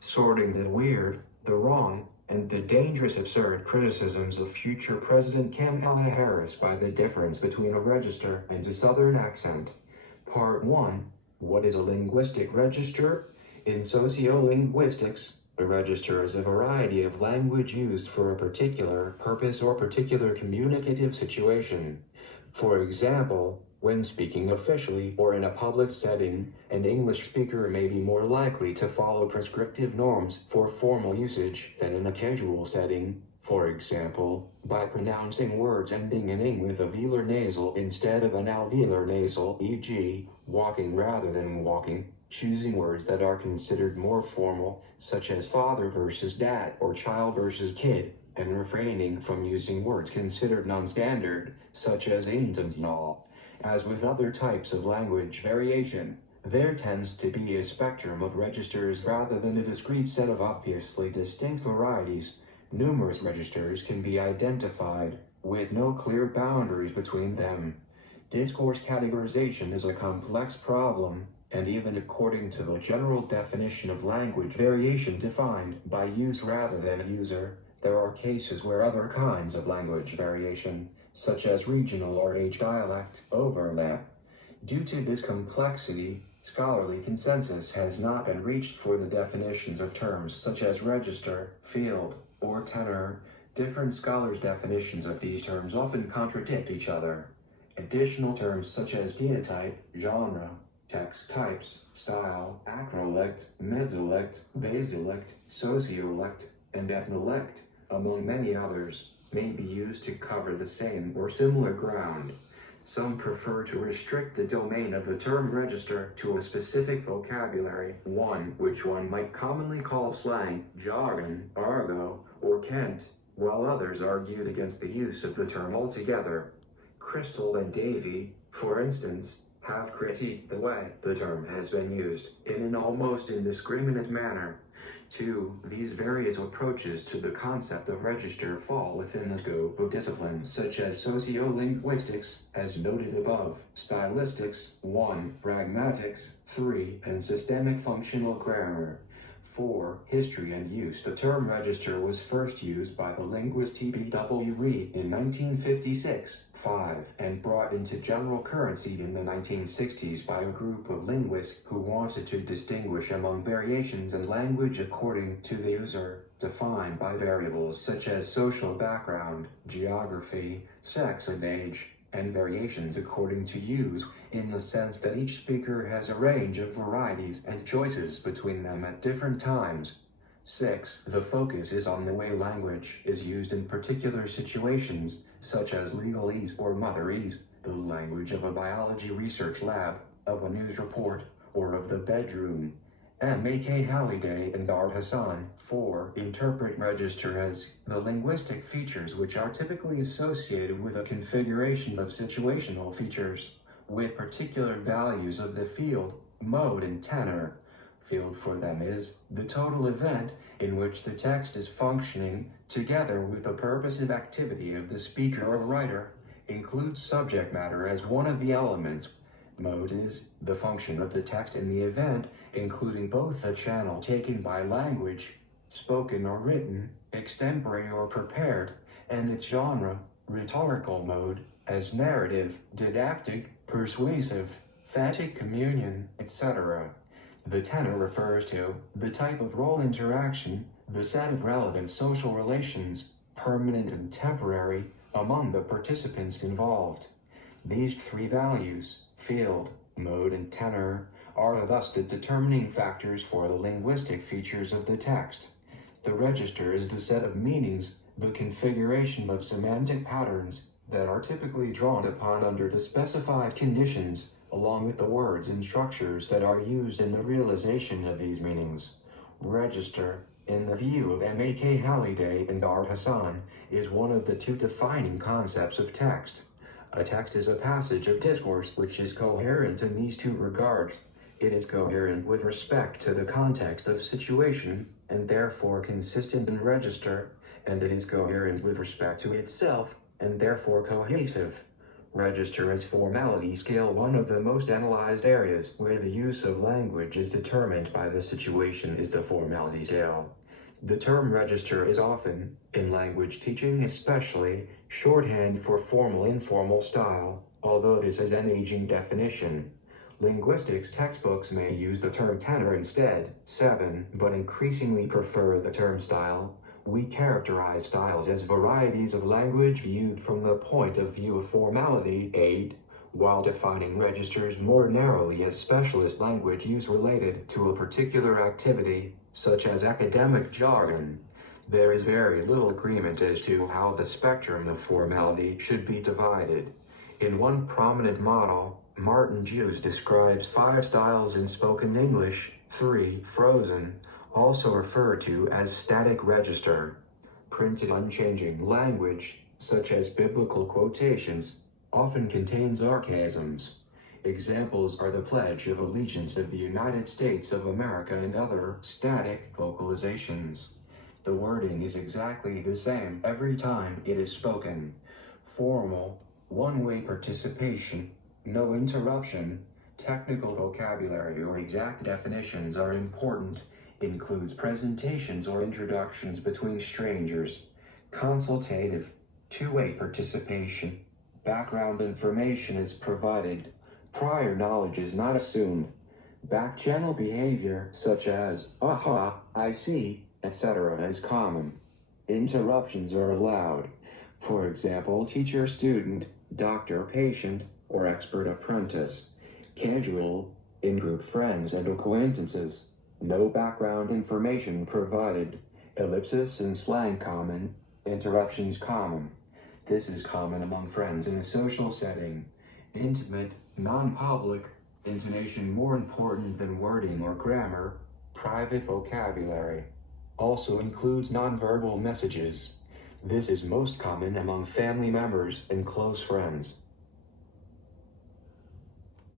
sorting the weird, the wrong, and the dangerous absurd criticisms of future President Kamala Harris by the difference between a register and a Southern accent. Part 1. What is a linguistic register? In sociolinguistics, a register is a variety of language used for a particular purpose or particular communicative situation. For example, when speaking officially or in a public setting, an English speaker may be more likely to follow prescriptive norms for formal usage than in a casual setting, for example, by pronouncing words ending in ing with a velar nasal instead of an alveolar nasal, e.g., walking rather than walking, choosing words that are considered more formal, such as father versus dad or child versus kid, and refraining from using words considered non-standard, such as ain't and n'all. As with other types of language variation, there tends to be a spectrum of registers rather than a discrete set of obviously distinct varieties. Numerous registers can be identified, with no clear boundaries between them. Discourse categorization is a complex problem, and even according to the general definition of language variation defined by use rather than user, there are cases where other kinds of language variation, such as regional or age dialect, overlap. Due to this complexity, scholarly consensus has not been reached for the definitions of terms such as register, field, or tenor. Different scholars' definitions of these terms often contradict each other. Additional terms such as denotype, genre, text types, style, acrolect, mesolect, basolect, sociolect, and ethnolect, among many others, may be used to cover the same or similar ground. Some prefer to restrict the domain of the term register to a specific vocabulary, which one might commonly call slang, jargon, argot, or cant, while others argued against the use of the term altogether. Crystal and Davy, for instance, have critiqued the way the term has been used in an almost indiscriminate manner. 2. These various approaches to the concept of register fall within the scope of disciplines such as sociolinguistics, as noted above, stylistics, 1, pragmatics, 3, and systemic functional grammar. 4. History and use. The term register was first used by the linguist T.B.W. Reed in 1956. 5. And brought into general currency in the 1960s by a group of linguists who wanted to distinguish among variations in language according to the user, defined by variables such as social background, geography, sex and age, and variations according to use, in the sense that each speaker has a range of varieties and choices between them at different times. 6. The focus is on the way language is used in particular situations, such as legalese or motherese, the language of a biology research lab, of a news report, or of the bedroom. M.A.K. Halliday and R. Hassan. 4. Interpret register as the linguistic features which are typically associated with a configuration of situational features, with particular values of the field, mode, and tenor. Field for them is the total event in which the text is functioning, together with the purposive activity of the speaker or writer, includes subject matter as one of the elements. Mode is the function of the text in the event, including both the channel taken by language, spoken or written, extempore or prepared, and its genre, rhetorical mode, as narrative, didactic, persuasive, phatic communion, etc. The tenor refers to the type of role interaction, the set of relevant social relations, permanent and temporary, among the participants involved. These three values, field, mode, and tenor, are thus the determining factors for the linguistic features of the text. The register is the set of meanings, the configuration of semantic patterns, that are typically drawn upon under the specified conditions, along with the words and structures that are used in the realization of these meanings. Register, in the view of M.A.K. Halliday and R. Hassan, is one of the two defining concepts of text. A text is a passage of discourse which is coherent in these two regards. It is coherent with respect to the context of situation, and therefore consistent in register, and it is coherent with respect to itself, and therefore cohesive. Register as formality scale, one of the most analyzed areas where the use of language is determined by the situation is the formality scale. The term register is often, in language teaching especially, shorthand for formal-informal style, although this is an aging definition. Linguistics textbooks may use the term tenor instead, 7, but increasingly prefer the term style. We characterize styles as varieties of language viewed from the point of view of formality, 8, while defining registers more narrowly as specialist language use related to a particular activity, such as academic jargon. There is very little agreement as to how the spectrum of formality should be divided. In one prominent model, Martin Jewes describes 5 styles in spoken English, 3 frozen, also referred to as static register. Printed unchanging language, such as biblical quotations, often contains archaisms. Examples are the Pledge of Allegiance of the United States of America and other static vocalizations. The wording is exactly the same every time it is spoken. Formal, one-way participation, no interruption, technical vocabulary or exact definitions are important. Includes presentations or introductions between strangers. Consultative, two-way participation. Background information is provided. Prior knowledge is not assumed. Back-channel behavior such as, aha, I see, etc. is common. Interruptions are allowed. For example, teacher-student, doctor-patient, or expert-apprentice. Casual, in-group friends and acquaintances. No background information provided. Ellipsis and slang common. Interruptions common. This is common among friends in a social setting. Intimate, non-public. Intonation more important than wording or grammar. Private vocabulary. Also includes nonverbal messages. This is most common among family members and close friends.